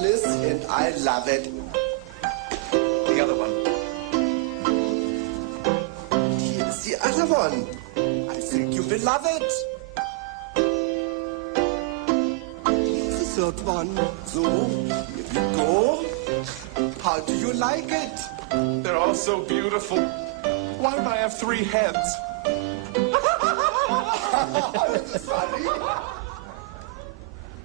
marvelous, and I love it. The other one. Here's the other one. I think you will love it. Here's the third one. So, here we go. How do you like it? They're all so beautiful. Why do I have 3 heads? This is funny.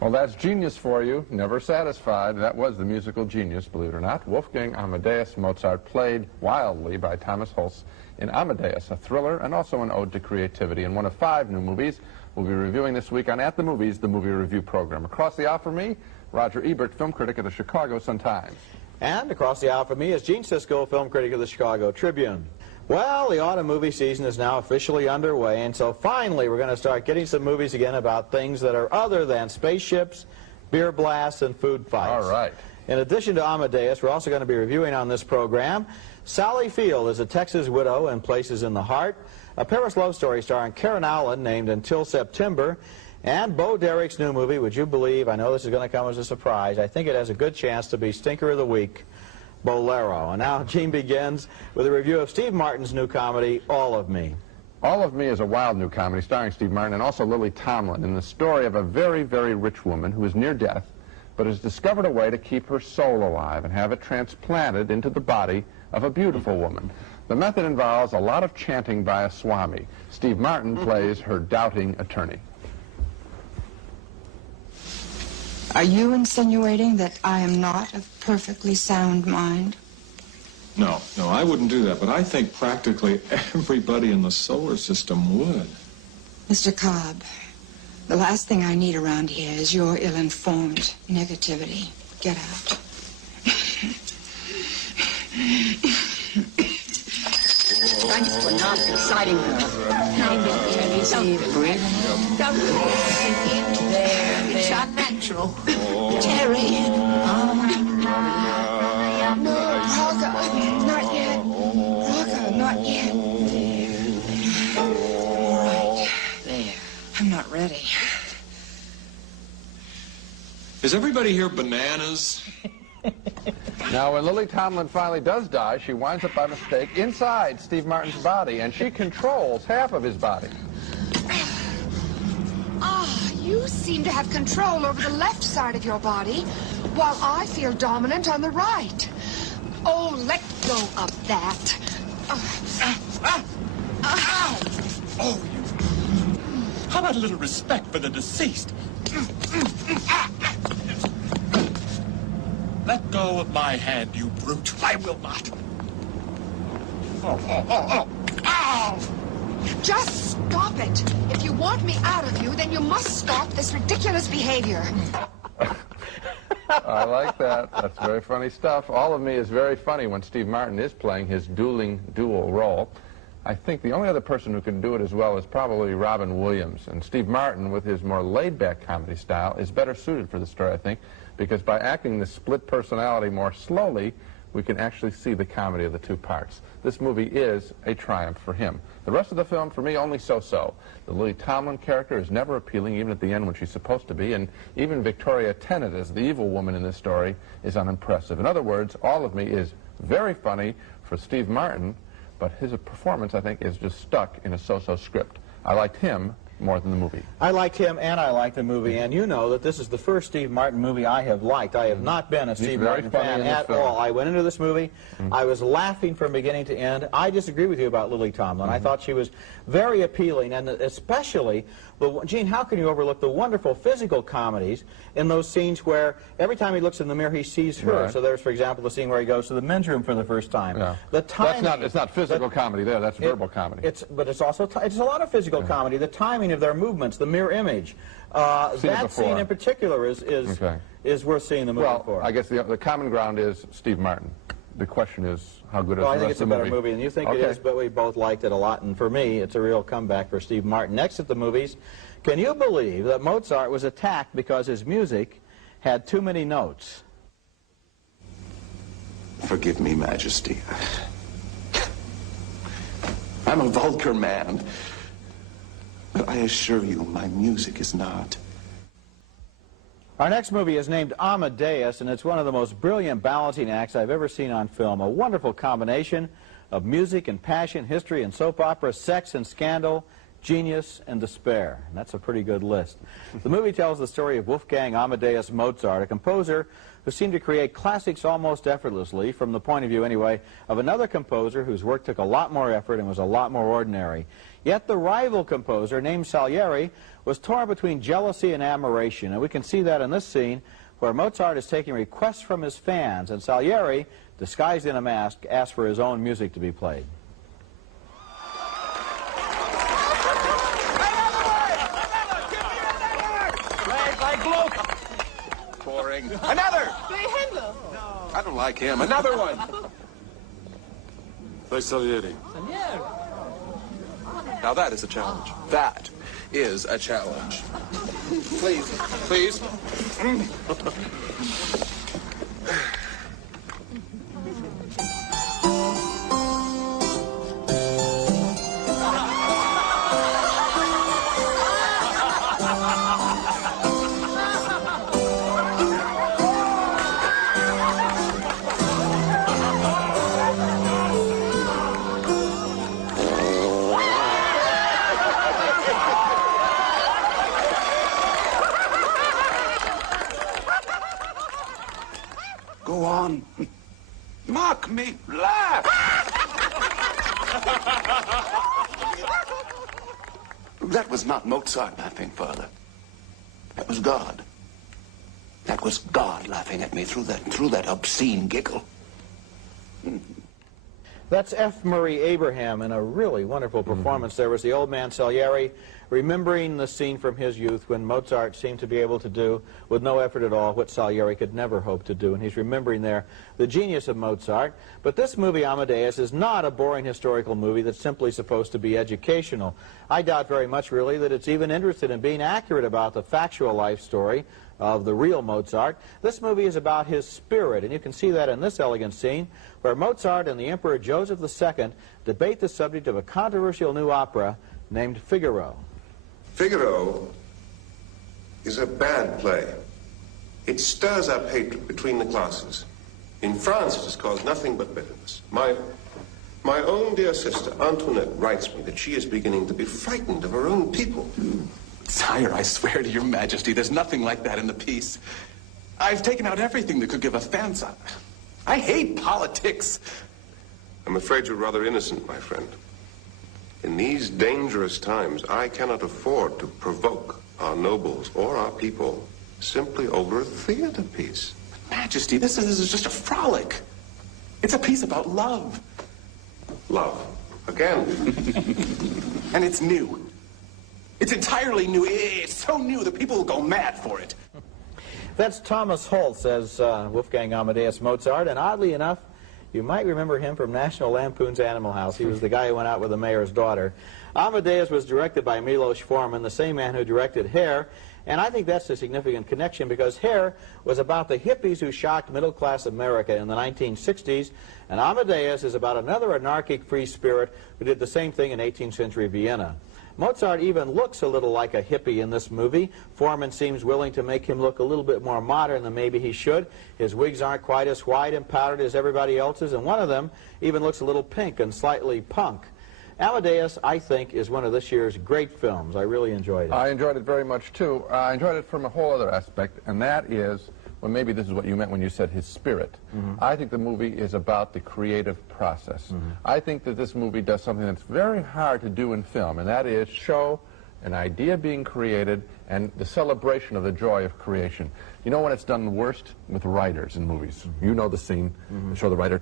Well, that's genius for you. Never satisfied. That was the musical genius, believe it or not. Wolfgang Amadeus Mozart, played wildly by Thomas Hulce in Amadeus, a thriller and also an ode to creativity, and one of 5 new movies we'll be reviewing this week on At the Movies, the movie review program. Across the aisle for me, Roger Ebert, film critic of the Chicago Sun-Times. And across the aisle for me is Gene Siskel, film critic of the Chicago Tribune. Well, the autumn movie season is now officially underway, and so finally we're going to start getting some movies again about things that are other than spaceships, beer blasts, and food fights. All right. In addition to Amadeus, we're also going to be reviewing on this program Sally Field is a Texas widow in Places in the Heart, a Paris love story starring Karen Allen named Until September, and Bo Derrick's new movie, would you believe, I know this is going to come as a surprise, I think it has a good chance to be Stinker of the Week, Bolero. And now Gene begins with a review of Steve Martin's new comedy, All of Me. All of Me is a wild new comedy starring Steve Martin and also Lily Tomlin, in the story of a very, very rich woman who is near death but has discovered a way to keep her soul alive and have it transplanted into the body of a beautiful woman. The method involves a lot of chanting by a swami. Steve Martin plays her doubting attorney. Are you insinuating that I am not of perfectly sound mind? No, I wouldn't do that, but I think practically everybody in the solar system would. Mr. Cobb, the last thing I need around here is your ill-informed negativity. Get out. Thanks for not exciting her. Don't breathe. Don't there. It's unnatural. Terry. No, Parker, not yet. Parker, not yet. Right. There. I'm not ready. Is everybody here bananas? Now, when Lily Tomlin finally does die, she winds up by mistake inside Steve Martin's body, and she controls half of his body. Ah, you seem to have control over the left side of your body, while I feel dominant on the right. Oh, let go of that. Oh, you... How about a little respect for the deceased? Let go of my hand, you brute. I will not. Ow! Just stop it. If you want me out of you, then you must stop this ridiculous behavior. I like that. That's very funny stuff. All of Me is very funny when Steve Martin is playing his dual role. I think the only other person who can do it as well is probably Robin Williams. And Steve Martin, with his more laid-back comedy style, is better suited for the story, I think, because by acting the split personality more slowly, we can actually see the comedy of the 2 parts. This movie is a triumph for him. The rest of the film, for me, only so-so. The Lily Tomlin character is never appealing, even at the end when she's supposed to be, and even Victoria Tennant as the evil woman in this story is unimpressive. In other words, All of Me is very funny for Steve Martin, but his performance, I think, is just stuck in a so-so script. I liked him more than the movie. I liked him and I liked the movie, and you know that this is the first Steve Martin movie I have liked. I have not been a Steve Martin fan at all. I went into this movie, I was laughing from beginning to end. I disagree with you about Lily Tomlin. I thought she was very appealing, and especially, Gene, how can you overlook the wonderful physical comedies in those scenes where every time he looks in the mirror he sees her? Right. So there's, for example, the scene where he goes to the men's room for the first time. Yeah. The timing, it's not physical comedy there, that's verbal comedy. But it's also, it's a lot of physical comedy. The timing of their movements, the mirror image. That scene in particular is worth seeing the movie for. Well, I guess the common ground is Steve Martin. The question is, how good is the rest of the movie? I think it's a better movie than you think it is, but we both liked it a lot, and for me, it's a real comeback for Steve Martin. Next at the movies, can you believe that Mozart was attacked because his music had too many notes? Forgive me, Majesty. I'm a vulgar man. But I assure you, my music is not. Our next movie is named Amadeus, and it's one of the most brilliant balancing acts I've ever seen on film. A wonderful combination of music and passion, history and soap opera, sex and scandal, genius and despair. And that's a pretty good list. The movie tells the story of Wolfgang Amadeus Mozart, a composer who seemed to create classics almost effortlessly, from the point of view, anyway, of another composer whose work took a lot more effort and was a lot more ordinary. Yet the rival composer, named Salieri, was torn between jealousy and admiration, and we can see that in this scene where Mozart is taking requests from his fans, and Salieri, disguised in a mask, asks for his own music to be played. Boring. Another! Play Handel. I don't like him. Another one! Play Salieri. Now that is a challenge. That is a challenge. Please. Please. Go on. Mock me. Laugh. That was not Mozart laughing, Father. That was God. That was God laughing at me through that obscene giggle. That's F. Murray Abraham in a really wonderful performance. There was the old man Salieri remembering the scene from his youth when Mozart seemed to be able to do, with no effort at all, what Salieri could never hope to do. And he's remembering there the genius of Mozart. But this movie, Amadeus, is not a boring historical movie that's simply supposed to be educational. I doubt very much, really, that it's even interested in being accurate about the factual life story of the real Mozart. This movie is about his spirit, and you can see that in this elegant scene where Mozart and the Emperor Joseph II debate the subject of a controversial new opera named Figaro. Figaro is a bad play. It stirs up hatred between the classes. In France, it has caused nothing but bitterness. My own dear sister, Antoinette, writes me that she is beginning to be frightened of her own people. Sire, I swear to your majesty, there's nothing like that in the piece. I've taken out everything that could give offense. I hate politics. I'm afraid you're rather innocent, my friend. In these dangerous times, I cannot afford to provoke our nobles or our people simply over a theater piece. Majesty, this is just a frolic. It's a piece about love. Love. Again. And it's new. It's entirely new. It's so new that people will go mad for it. That's Thomas Holtz as Wolfgang Amadeus Mozart, and oddly enough, you might remember him from National Lampoon's Animal House. He was the guy who went out with the mayor's daughter. Amadeus was directed by Milos Forman, the same man who directed Hair, and I think that's a significant connection because Hair was about the hippies who shocked middle-class America in the 1960s, and Amadeus is about another anarchic free spirit who did the same thing in 18th century Vienna. Mozart even looks a little like a hippie in this movie. Forman seems willing to make him look a little bit more modern than maybe he should. His wigs aren't quite as white and powdered as everybody else's, and one of them even looks a little pink and slightly punk. Amadeus, I think, is one of this year's great films. I really enjoyed it. I enjoyed it very much, too. I enjoyed it from a whole other aspect, and that is, well, maybe this is what you meant when you said his spirit. I think the movie is about the creative process. I think that this movie does something that's very hard to do in film, and that is show an idea being created and the celebration of the joy of creation. You know when it's done the worst? With writers in movies. You know the scene. They show the writer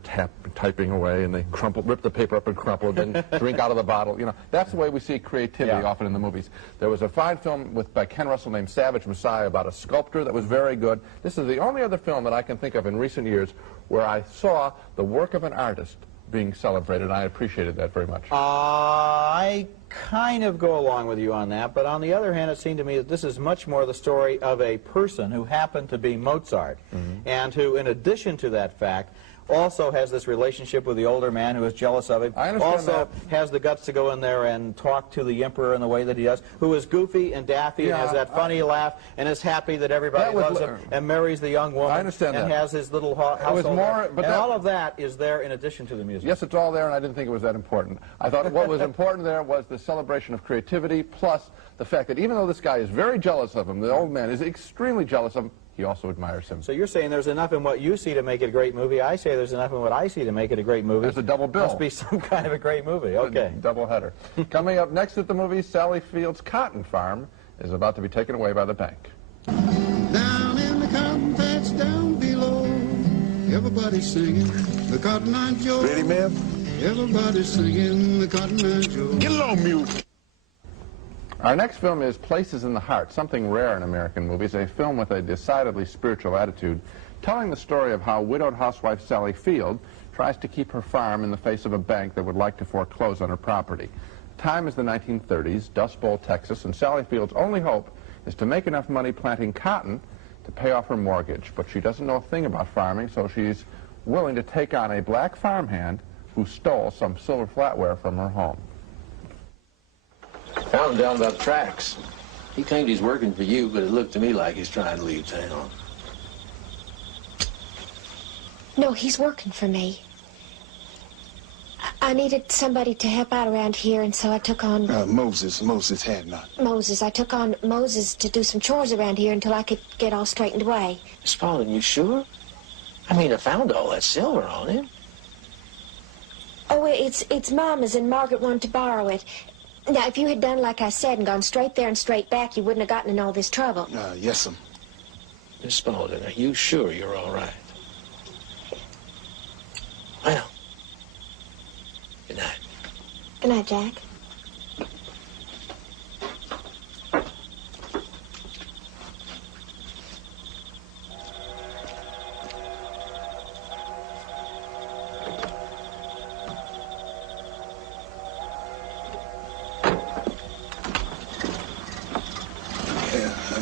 typing away, and they rip the paper up and crumple it, then drink out of the bottle. You know, that's the way we see creativity often in the movies. There was a fine film by Ken Russell named Savage Messiah about a sculptor that was very good. This is the only other film that I can think of in recent years where I saw the work of an artist being celebrated, and I appreciated that very much. I kind of go along with you on that, but on the other hand, it seemed to me that this is much more the story of a person who happened to be Mozart, and who, in addition to that fact, also has this relationship with the older man who is jealous of him. I understand also has the guts to go in there and talk to the emperor in the way that he does, who is goofy and daffy and has that funny laugh and is happy that everybody loves him and marries the young woman. I understand and that. has his little household. But and all of that is there in addition to the music. Yes, it's all there, and I didn't think it was that important. I thought what was important there was the celebration of creativity, plus the fact that even though this guy is very jealous of him, the old man is extremely jealous of him, he also admires him. So you're saying there's enough in what you see to make it a great movie. I say there's enough in what I see to make it a great movie. There's a double bill. Must be some kind of a great movie. Okay. Double header. Coming up next at the movies, Sally Field's cotton farm is about to be taken away by the bank. Down in the cotton patch down below, everybody's singing the Cotton Eye Joe. Ready, ma'am? Everybody's singing the Cotton Eye Joe. Get along, mute. Our next film is Places in the Heart, something rare in American movies, a film with a decidedly spiritual attitude, telling the story of how widowed housewife Sally Field tries to keep her farm in the face of a bank that would like to foreclose on her property. Time is the 1930s, Dust Bowl, Texas, and Sally Field's only hope is to make enough money planting cotton to pay off her mortgage. But she doesn't know a thing about farming, so she's willing to take on a black farmhand who stole some silver flatware from her home. Found him down by the tracks. He claimed he's working for you, but it looked to me like he's trying to leave town. No, he's working for me. I needed somebody to help out around here, and so I took on... Moses had not. Moses. I took on Moses to do some chores around here until I could get all straightened away. Miss Pauline, you sure? I mean, I found all that silver on him. Oh, it's Mama's, and Margaret wanted to borrow it. Now, if you had done like I said and gone straight there and straight back, you wouldn't have gotten in all this trouble. Yes, ma'am. Miss Pauline, are you sure you're all right? Well, good night. Good night, Jack.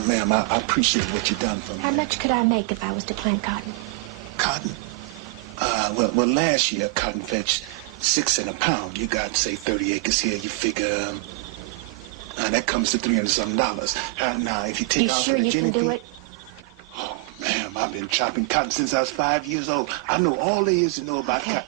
Ma'am, I appreciate what you've done for me. How much could I make if I was to plant cotton? Cotton? Well, last year, cotton fetched 6 cents a pound. You got, say, 30 acres here. You figure, that comes to $300-something. Now, if you take you out sure the you can do it? Oh, ma'am, I've been chopping cotton since I was 5 years old. I know all there is to know about cotton.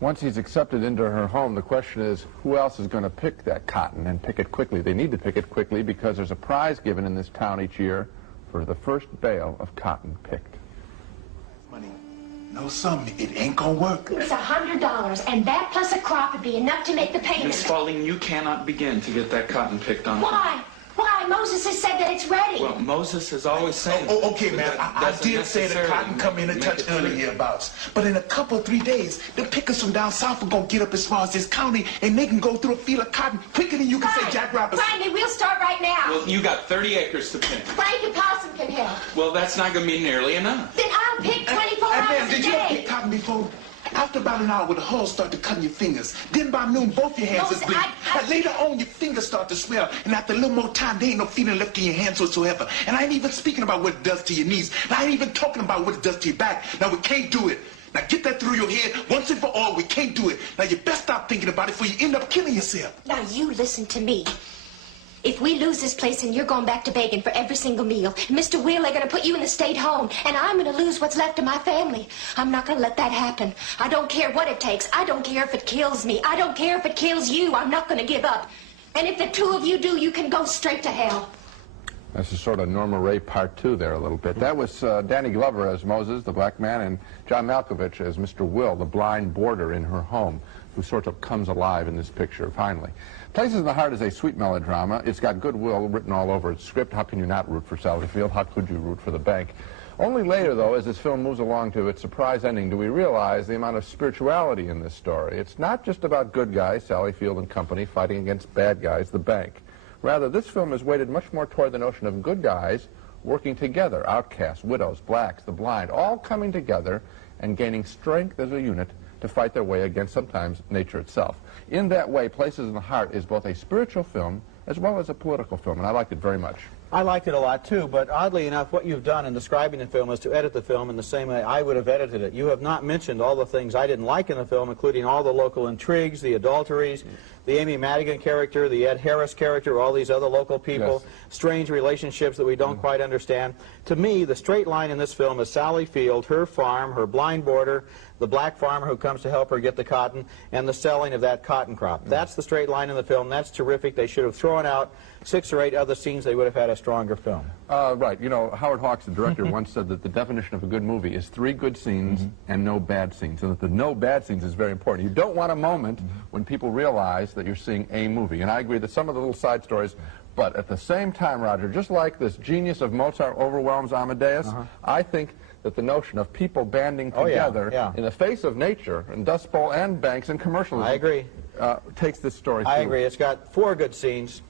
Once he's accepted into her home, the question is, who else is going to pick that cotton and pick it quickly? They need to pick it quickly because there's a prize given in this town each year for the first bale of cotton picked. Money. No, son, it ain't gonna work. It's $100, and that plus a crop would be enough to make the payment. Miss Pauline, you cannot begin to get that cotton picked on. Why? Why? Moses has said that it's ready. Well, Moses has always said... Oh, okay, man. I did say the cotton come in a touch early hereabouts. But in a couple, 3 days, the pickers from down south are going to get up as far as this county, and they can go through a field of cotton quicker than you can say Jack Robinson. Frankie, we'll start right now. Well, you got 30 acres to pick. Frank and Possum can help. Well, that's not going to be nearly enough. Then I'll pick 24 hours man, a did you ever day. pick cotton before? After about an hour, the hulls start to cut your fingers. Then by noon, both your hands Moses, are bleeding. And later on, your fingers start to swell. And after a little more time, there ain't no feeling left in your hands whatsoever. And I ain't even speaking about what it does to your knees. And I ain't even talking about what it does to your back. Now, we can't do it. Now, get that through your head once and for all. We can't do it. Now, you best stop thinking about it before you end up killing yourself. Now, you listen to me. If we lose this place and you're going back to begging for every single meal, Mr. Will, they're going to put you in the state home, and I'm going to lose what's left of my family. I'm not going to let that happen. I don't care what it takes. I don't care if it kills me. I don't care if it kills you. I'm not going to give up. And if the two of you do, you can go straight to hell. This is sort of Norma Ray Part 2 there a little bit. That was Danny Glover as Moses, the black man, and John Malkovich as Mr. Will, the blind boarder in her home, who sort of comes alive in this picture, finally. Places in the Heart is a sweet melodrama. It's got goodwill written all over its script. How can you not root for Sally Field? How could you root for the bank? Only later, though, as this film moves along to its surprise ending, do we realize the amount of spirituality in this story. It's not just about good guys, Sally Field and company, fighting against bad guys, the bank. Rather, this film is weighted much more toward the notion of good guys working together, outcasts, widows, blacks, the blind, all coming together and gaining strength as a unit to fight their way against sometimes nature itself. In that way, Places in the Heart is both a spiritual film as well as a political film, and I liked it very much. I liked it a lot too, but oddly enough, what you've done in describing the film is to edit the film in the same way I would have edited it. You have not mentioned all the things I didn't like in the film, including all the local intrigues, the adulteries, the Amy Madigan character, the Ed Harris character, all these other local people, strange relationships that we don't quite understand. To me, the straight line in this film is Sally Field, her farm, her blind boarder, the black farmer who comes to help her get the cotton, and the selling of that cotton crop. That's the straight line in the film. That's terrific. They should have thrown out 6 or 8 other scenes. They would have had a stronger film. Right. You know, Howard Hawks, the director, once said that the definition of a good movie is 3 good scenes and no bad scenes, and that the no bad scenes is very important. You don't want a moment when people realize that you're seeing a movie. And I agree that some of the little side stories, but at the same time, Roger, just like this genius of Mozart overwhelms Amadeus, I think that the notion of people banding together in the face of nature, and Dust Bowl and banks and commercialism, I agree, takes this story through. I agree. It's got 4 good scenes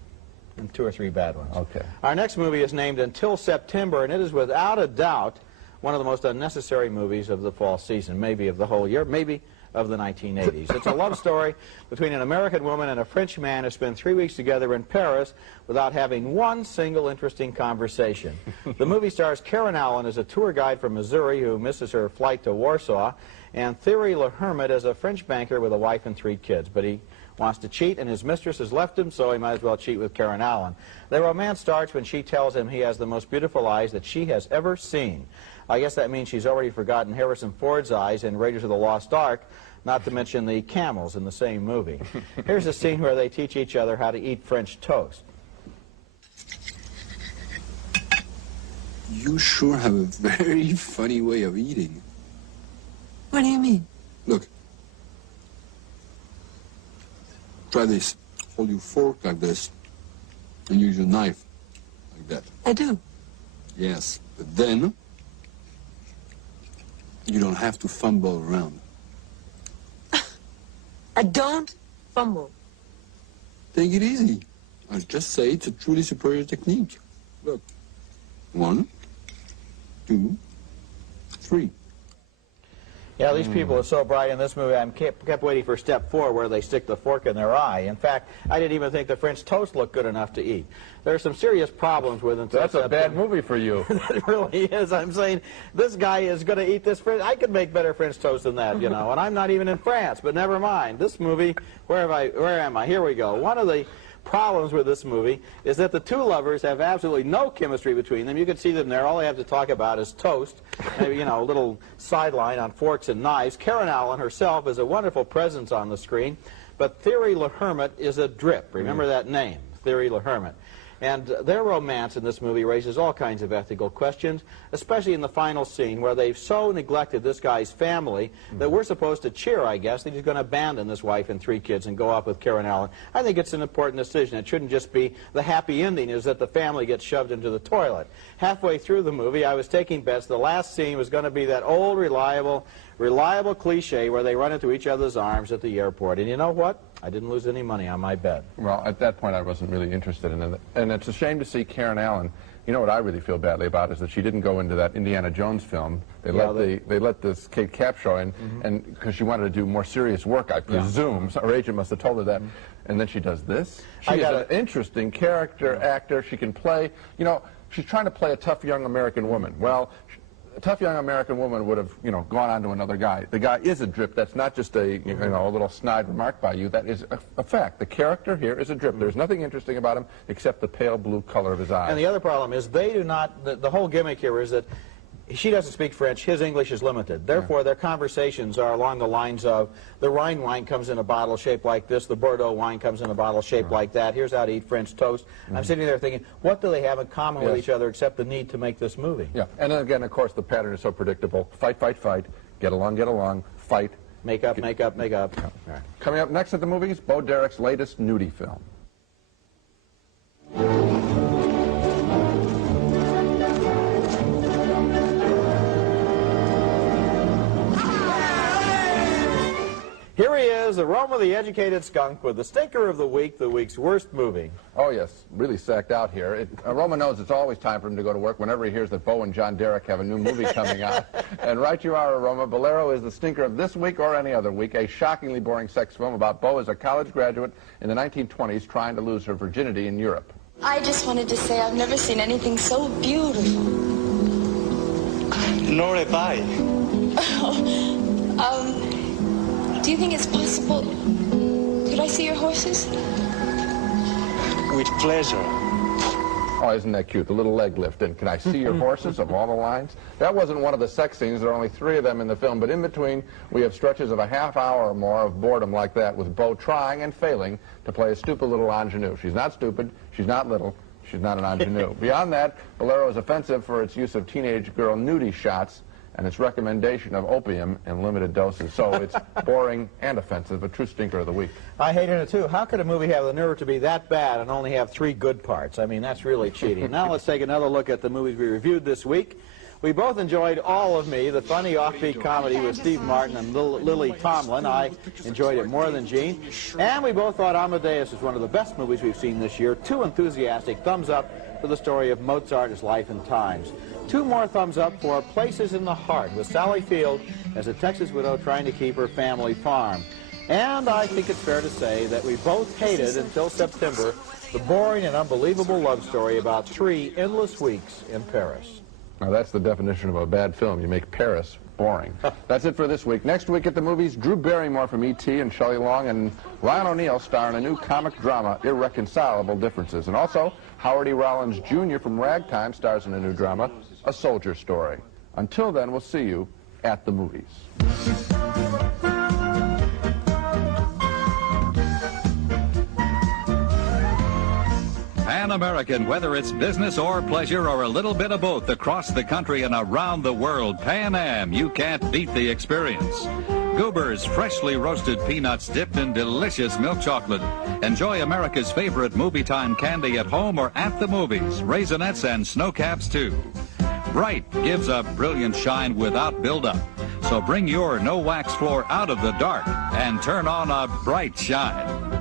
and 2 or 3 bad ones. Okay. Our next movie is named Until September, and it is without a doubt one of the most unnecessary movies of the fall season, maybe of the whole year, maybe of the 1980s. It's a love story between an American woman and a French man who spend 3 weeks together in Paris without having one single interesting conversation. The movie stars Karen Allen as a tour guide from Missouri who misses her flight to Warsaw, and Thierry Le Hermit as a French banker with a wife and 3 kids. But he wants to cheat, and his mistress has left him, so he might as well cheat with Karen Allen. Their romance starts when she tells him he has the most beautiful eyes that she has ever seen. I guess that means she's already forgotten Harrison Ford's eyes in Raiders of the Lost Ark, not to mention the camels in the same movie. Here's a scene where they teach each other how to eat French toast. You sure have a very funny way of eating. What do you mean? Look. Try this. Hold your fork like this, and use your knife like that. I do. Yes, but then you don't have to fumble around. I don't fumble. Take it easy. I just say it's a truly superior technique. Look. 1, 2, 3. Yeah, these people are so bright in this movie. I kept waiting for step 4 where they stick the fork in their eye. In fact, I didn't even think the French toast looked good enough to eat. There are some serious problems with it. That's a bad movie for you. It really is. I'm saying this guy is going to eat this French. I could make better French toast than that, you know, and I'm not even in France, but never mind. This movie, where am I? Here we go. One of the problems with this movie is that the 2 lovers have absolutely no chemistry between them. You can see them there. All they have to talk about is toast, maybe, you know, a little sideline on forks and knives. Karen Allen herself is a wonderful presence on the screen, but Thierry Le Hermit is a drip. Remember that name, Thierry Le Hermit. And their romance in this movie raises all kinds of ethical questions, especially in the final scene where they've so neglected this guy's family that we're supposed to cheer, I guess, that he's going to abandon this wife and 3 kids and go off with Karen Allen. I think it's an important decision. It shouldn't just be the happy ending is that the family gets shoved into the toilet. Halfway through the movie, I was taking bets the last scene was going to be that old, reliable cliche where they run into each other's arms at the airport. And you know what? I didn't lose any money on my bet. Well, at that point, I wasn't really interested in it. And it's a shame to see Karen Allen. You know what I really feel badly about is that she didn't go into that Indiana Jones film. They let this Kate Capshaw in, and because she wanted to do more serious work, I presume. So her agent must have told her that. And then she does this. She is an interesting character actor. She can play. You know, she's trying to play a tough young American woman. Well, a tough young American woman would have, you know, gone on to another guy. The guy is a drip. That's not just a, you know, a little snide remark by you. That is a fact. The character here is a drip. There's nothing interesting about him except the pale blue color of his eyes. And the other problem is they do not, the whole gimmick here is that she doesn't speak French. His English is limited. Therefore, their conversations are along the lines of the Rhine wine comes in a bottle shaped like this, the Bordeaux wine comes in a bottle shaped like that. Here's how to eat French toast. I'm sitting there thinking, what do they have in common with each other except the need to make this movie? Yeah, and then again, of course, the pattern is so predictable. Fight, fight, fight. Get along, fight. Make up. Yeah. Right. Coming up next at the movies, Bo Derek's latest nudie film. Here he is, Aroma the Educated Skunk, with the stinker of the week, the week's worst movie. Oh, yes, really sacked out here. Aroma knows it's always time for him to go to work whenever he hears that Bo and John Derek have a new movie coming out. And right you are, Aroma. Bolero is the stinker of this week or any other week, a shockingly boring sex film about Bo as a college graduate in the 1920s trying to lose her virginity in Europe. I just wanted to say I've never seen anything so beautiful. Nor have I. Do you think it's possible? Could I see your horses? With pleasure. Oh, isn't that cute? The little leg lift. And can I see your horses of all the lines? That wasn't one of the sex scenes. There are only 3 of them in the film. But in between, we have stretches of a half hour or more of boredom like that, with Bo trying and failing to play a stupid little ingenue. She's not stupid. She's not little. She's not an ingenue. Beyond that, Bolero is offensive for its use of teenage girl nudie shots and its recommendation of opium in limited doses. So it's boring and offensive, a true stinker of the week. I hated it too. How could a movie have the nerve to be that bad and only have 3 good parts? I mean, that's really cheating. Now let's take another look at the movies we reviewed this week. We both enjoyed All of Me, the funny offbeat comedy with Steve Martin and Lily Tomlin. I enjoyed it more than Gene. And we both thought Amadeus was one of the best movies we've seen this year. 2 enthusiastic thumbs up for the story of Mozart, his life and times. 2 more thumbs up for Places in the Heart, with Sally Field as a Texas widow trying to keep her family farm. And I think it's fair to say that we both hated, until September, the boring and unbelievable love story about 3 endless weeks in Paris. Now that's the definition of a bad film. You make Paris boring. That's it for this week. Next week at the movies, Drew Barrymore from E.T. and Shelley Long and Ryan O'Neal star in a new comic drama, Irreconcilable Differences. And also, Howard E. Rollins Jr. from Ragtime stars in a new drama, A Soldier Story. Until then, we'll see you at the movies. Pan American, whether it's business or pleasure or a little bit of both, across the country and around the world, Pan Am, you can't beat the experience. Goober's freshly roasted peanuts dipped in delicious milk chocolate. Enjoy America's favorite movie time candy at home or at the movies. Raisinets and Snowcaps too. Bright gives a brilliant shine without buildup. So bring your no wax floor out of the dark and turn on a bright shine.